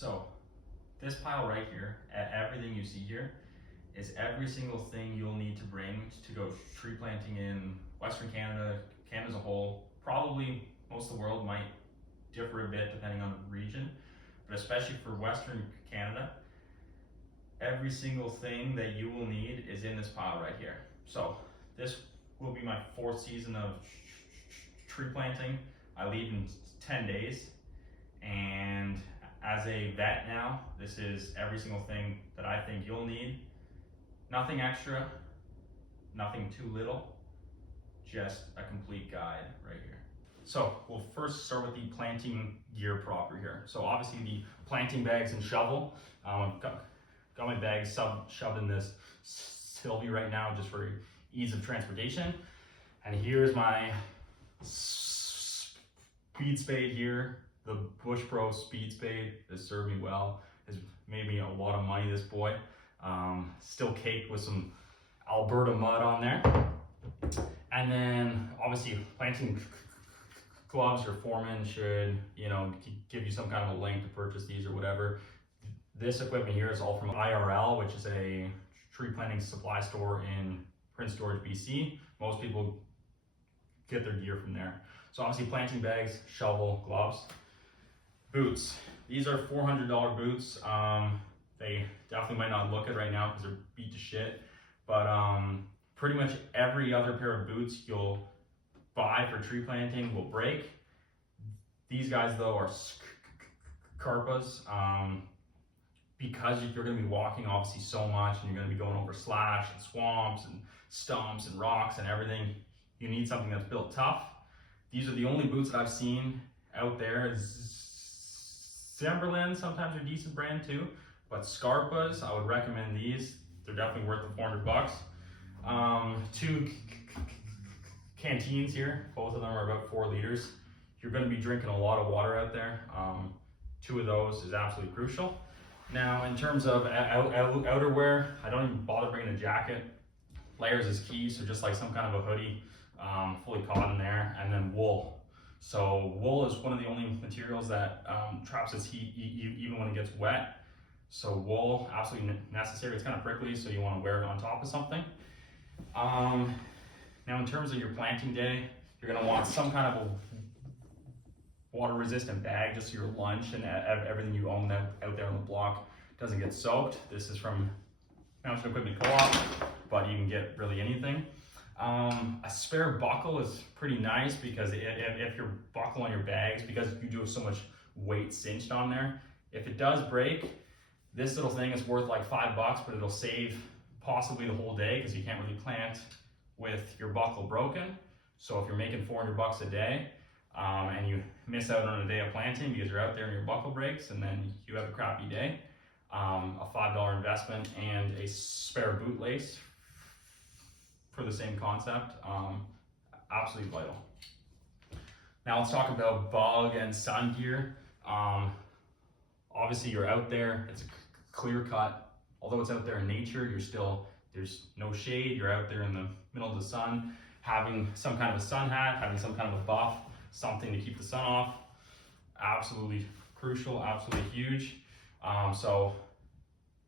So this pile right here, everything you see here, is every single thing you'll need to bring to go tree planting in Western Canada, Canada as a whole. Probably most of the world might differ a bit depending on the region, but especially for Western Canada, every single thing that you will need is in this pile right here. So this will be my 4th season of tree planting. I leave in 10 days, and as a vet now, this is every single thing that I think you'll need. Nothing extra, nothing too little, just a complete guide right here. So we'll first start with the planting gear proper here. So obviously the planting bags and shovel. I've got my bags shoved in this Sylvie right now just for ease of transportation. And here's my speed spade here. The Bush Pro speed spade has served me well. Has made me a lot of money, this boy. Still caked with some Alberta mud on there. And then obviously planting gloves, your foreman should, give you some kind of a link to purchase these or whatever. This equipment here is all from IRL, which is a tree planting supply store in Prince George, BC. Most people get their gear from there. So obviously planting bags, shovel, gloves, boots. These are $400 boots. They definitely might not look it right now because they're beat to shit, but pretty much every other pair of boots you'll buy for tree planting will break. These guys though are Scarpas. Because you're going to be walking obviously so much, and you're going to be going over slash and swamps and stumps and rocks and everything, you need something that's built tough. These are the only boots that I've seen out there. Timberland sometimes are a decent brand too, but Scarpas, I would recommend these. They're definitely worth the $400. 2 canteens here, both of them are about 4 liters. You're going to be drinking a lot of water out there. 2 of those is absolutely crucial. Now, in terms of outerwear, I don't even bother bringing a jacket. Layers is key, so just like some kind of a hoodie, fully cotton there, and then wool. So wool is one of the only materials that traps its heat even when it gets wet. So wool, absolutely necessary. It's kind of prickly, so you want to wear it on top of something. Now, in terms of your planting day, you're going to want some kind of a water-resistant bag, just your lunch and everything you own out there on the block doesn't get soaked. This is from Mountain Equipment Co-op, but you can get really anything. A spare buckle is pretty nice because if your buckle on your bags, because you do have so much weight cinched on there, if it does break, this little thing is worth like $5, but it'll save possibly the whole day because you can't really plant with your buckle broken. So if you're making $400 a day, and you miss out on a day of planting because you're out there and your buckle breaks and then you have a crappy day, a $5 investment and a spare boot lace for the same concept, absolutely vital. Now let's talk about bug and sun gear. Obviously you're out there, it's a clear cut. Although it's out there in nature, there's no shade, you're out there in the middle of the sun. Having some kind of a sun hat, having some kind of a buff, something to keep the sun off, absolutely crucial, absolutely huge. So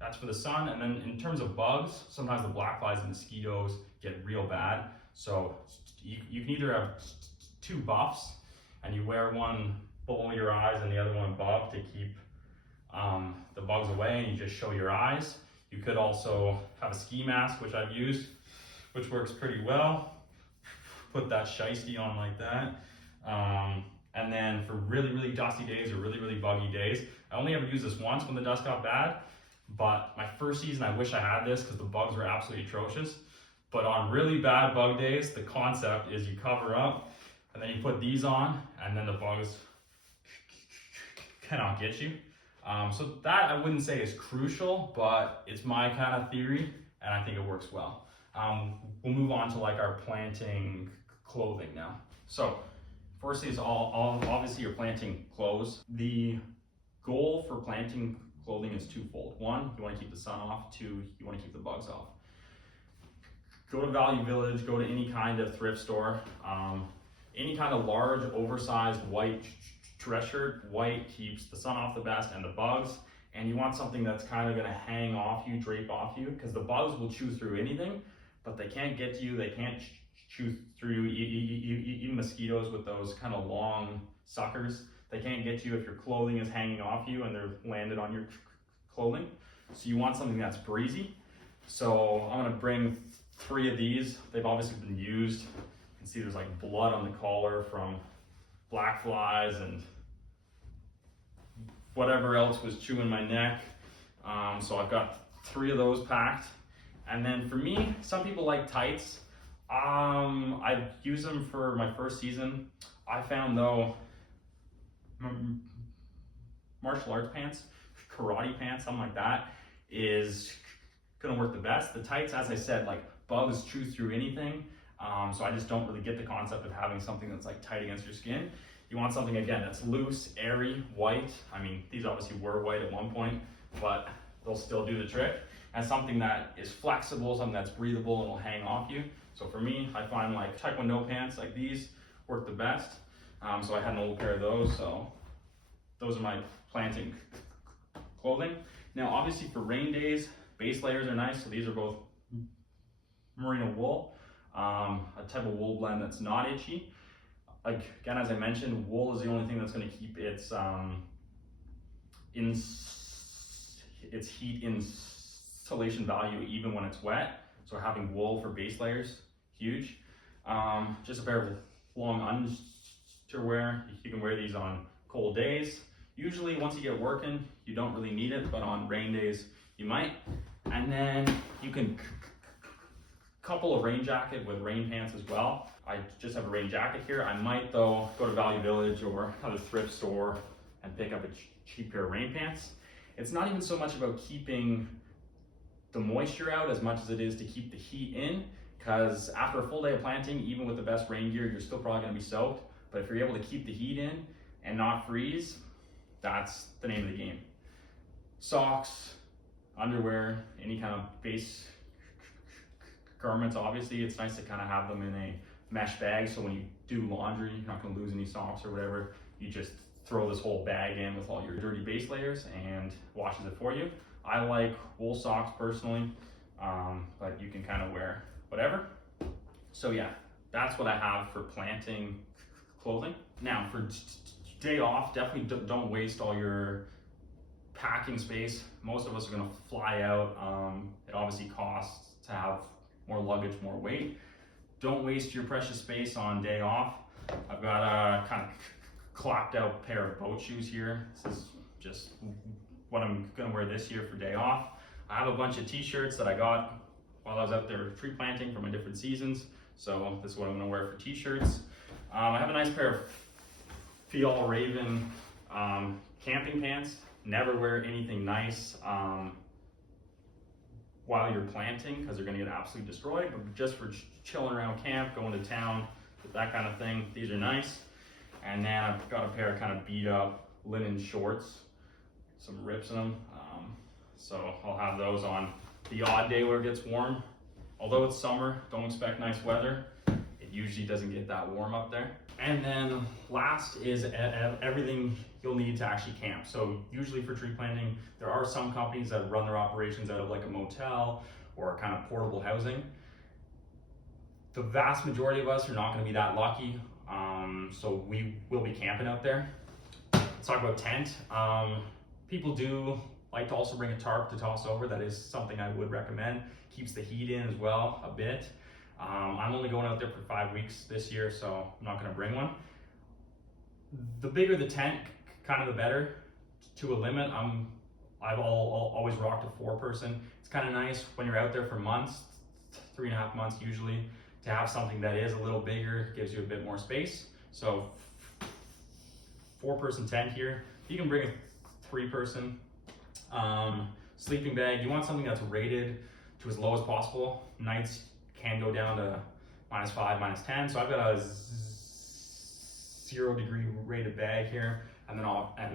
that's for the sun. And then in terms of bugs, sometimes the black flies and mosquitoes get real bad. So you can either have 2 buffs and you wear one below your eyes and the other one above to keep the bugs away, and you just show your eyes. You could also have a ski mask, which I've used, which works pretty well. Put that shiesty on like that. And then for really, really dusty days or really, really buggy days, I only ever used this once when the dust got bad, but my first season, I wish I had this because the bugs were absolutely atrocious. But on really bad bug days, the concept is you cover up and then you put these on and then the bugs cannot get you. So that I wouldn't say is crucial, but it's my kind of theory and I think it works well. We'll move on to like our planting clothing now. So firstly is obviously you're planting clothes. The goal for planting clothing is twofold. 1, you want to keep the sun off. 2, you want to keep the bugs off. Go to Value Village, go to any kind of thrift store. Any kind of large, oversized white dress shirt. White keeps the sun off the best and the bugs. And you want something that's kind of gonna hang off you, drape off you, because the bugs will chew through anything, but they can't get to you, they can't chew through even mosquitoes with those kind of long suckers. They can't get you if your clothing is hanging off you and they're landed on your clothing. So you want something that's breezy. So I'm gonna bring 3 of these. They've obviously been used. You can see there's like blood on the collar from black flies and whatever else was chewing my neck. So I've got 3 of those packed. And then for me, some people like tights. I've used them for my first season. I found though, martial arts pants, karate pants, something like that is gonna work the best. The tights, as I said, like bugs chew through anything. So I just don't really get the concept of having something that's like tight against your skin. You want something, again, that's loose, airy, white. I mean, these obviously were white at one point, but they'll still do the trick. And something that is flexible, something that's breathable and will hang off you. So for me, I find like Taekwondo pants like these work the best. So I had an old pair of those, so those are my planting clothing. Now, obviously for rain days, base layers are nice. So these are both merino wool, a type of wool blend that's not itchy. Again, as I mentioned, wool is the only thing that's going to keep its heat insulation value even when it's wet. So having wool for base layers, huge. Just a pair of long underwear. You can wear these on cold days. Usually once you get working, you don't really need it, but on rain days, you might. And then you can couple a rain jacket with rain pants as well. I just have a rain jacket here. I might though go to Value Village or another thrift store and pick up a cheap pair of rain pants. It's not even so much about keeping the moisture out as much as it is to keep the heat in, because after a full day of planting, even with the best rain gear, you're still probably gonna be soaked. But if you're able to keep the heat in and not freeze, that's the name of the game. Socks, underwear, any kind of base garments, obviously, it's nice to kind of have them in a mesh bag, so when you do laundry, you're not going to lose any socks or whatever. You just throw this whole bag in with all your dirty base layers and washes it for you. I like wool socks personally, but you can kind of wear whatever. So yeah, that's what I have for planting clothing. Now for day off, definitely don't waste all your packing space. Most of us are going to fly out. It obviously costs to have more luggage, more weight. Don't waste your precious space on day off. I've got a kind of clapped out pair of boat shoes here. This is just what I'm gonna wear this year for day off. I have a bunch of t-shirts that I got while I was out there tree planting for my different seasons. So this is what I'm gonna wear for t-shirts. I have a nice pair of Fial Raven camping pants. Never wear anything nice while you're planting, because they're gonna get absolutely destroyed, but just for chilling around camp, going to town, that kind of thing, these are nice. And then I've got a pair of kind of beat up linen shorts, some rips in them. So I'll have those on the odd day where it gets warm. Although it's summer, don't expect nice weather. It usually doesn't get that warm up there. And then last is everything you'll need to actually camp. So usually for tree planting, there are some companies that run their operations out of like a motel or kind of portable housing. The vast majority of us are not going to be that lucky. So we will be camping out there. Let's talk about tent. People do like to also bring a tarp to toss over. That is something I would recommend. Keeps the heat in as well a bit. I'm only going out there for 5 weeks this year, so I'm not going to bring one. The bigger the tent, kind of the better. To a limit, I've always rocked a 4-person. It's kind of nice when you're out there for months, 3.5 months usually, to have something that is a little bigger, gives you a bit more space. So 4-person tent here. You can bring a 3-person. Sleeping bag, you want something that's rated to as low as possible. Nights can go down to -5, -10. So I've got a 0-degree rated bag here, and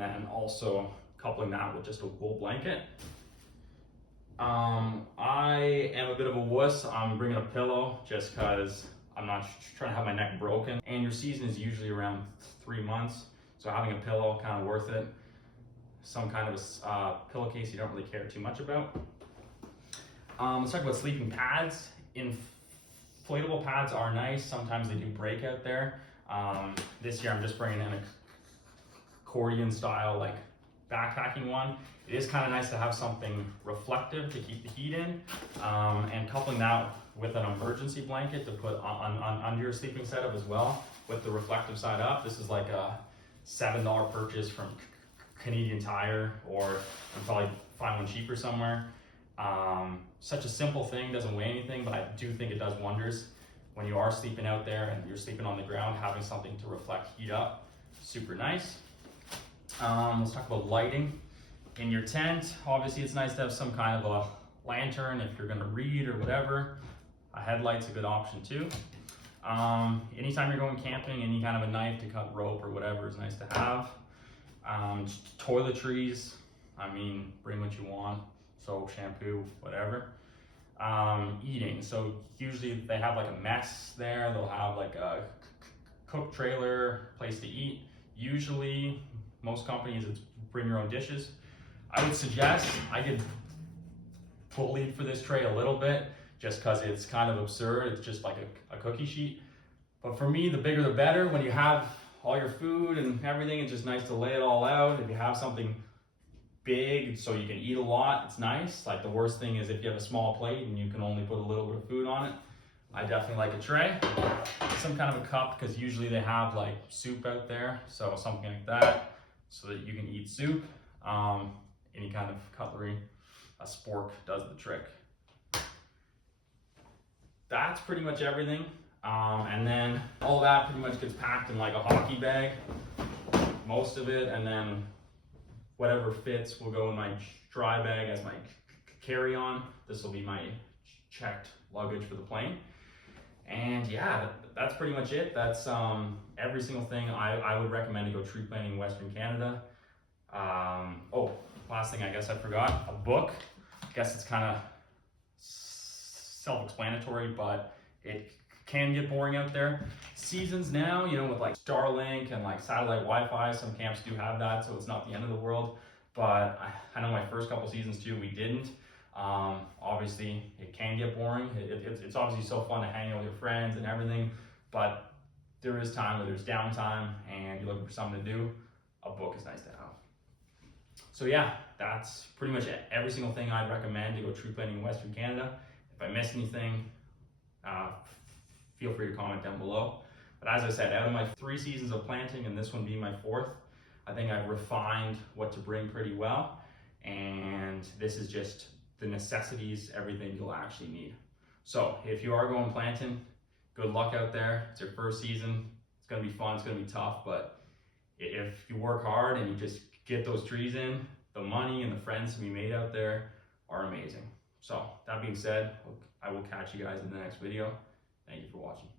then also coupling that with just a wool blanket. I am a bit of a wuss. I'm bringing a pillow just because I'm not trying to have my neck broken. And your season is usually around 3 months. So having a pillow, kind of worth it. Some kind of a pillowcase you don't really care too much about. Let's talk about sleeping pads. Inflatable pads are nice. Sometimes they do break out there. This year I'm just bringing in a accordion style like backpacking one. It is kind of nice to have something reflective to keep the heat in, and coupling that with an emergency blanket to put on under your sleeping setup as well with the reflective side up. This is like a $7 purchase from Canadian Tire, or you'll probably find one cheaper somewhere. Such a simple thing, doesn't weigh anything, but I do think it does wonders when you are sleeping out there and you're sleeping on the ground. Having something to reflect heat up, super nice. Let's talk about lighting in your tent. Obviously it's nice to have some kind of a lantern if you're going to read or whatever. A headlight's a good option too. Anytime you're going camping, any kind of a knife to cut rope or whatever is nice to have. Toiletries, I mean, bring what you want, soap, shampoo, whatever. Eating, so usually they have like a mess there. They'll have like a cook trailer, place to eat. Usually most companies it's bring your own dishes. I would suggest, I get bullied for this tray a little bit just because it's kind of absurd. It's just like a cookie sheet. But for me, the bigger the better. When you have all your food and everything, it's just nice to lay it all out. If you have something big so you can eat a lot, it's nice. Like the worst thing is if you have a small plate and you can only put a little bit of food on it. I definitely like a tray. Some kind of a cup, because usually they have like soup out there. So something like that so that you can eat soup. Any kind of cutlery, a spork does the trick. That's pretty much everything. And then all that pretty much gets packed in like a hockey bag, most of it, and then whatever fits will go in my dry bag as my carry-on. This will be my checked luggage for the plane. And yeah, that's pretty much it. That's every single thing I would recommend to go tree planting in Western Canada. Oh, last thing I guess I forgot, a book. I guess it's kind of self-explanatory, but it can get boring out there. Seasons now, you know, with like Starlink and like satellite Wi-Fi, some camps do have that, so it's not the end of the world. But I know my first couple seasons too, we didn't. Obviously, it can get boring. It's obviously so fun to hang out with your friends and everything, but there is time where there's downtime and you're looking for something to do. A book is nice to have. So yeah, that's pretty much every single thing I'd recommend to go tree planting in Western Canada. If I missed anything, feel free to comment down below. But as I said, out of my 3 seasons of planting, and this one being my 4th, I think I've refined what to bring pretty well. And this is just the necessities, everything you'll actually need. So if you are going planting, good luck out there. It's your first season. It's gonna be fun, it's gonna be tough, but if you work hard and you just get those trees in, the money and the friends to be made out there are amazing. So that being said, I will catch you guys in the next video. Thank you for watching.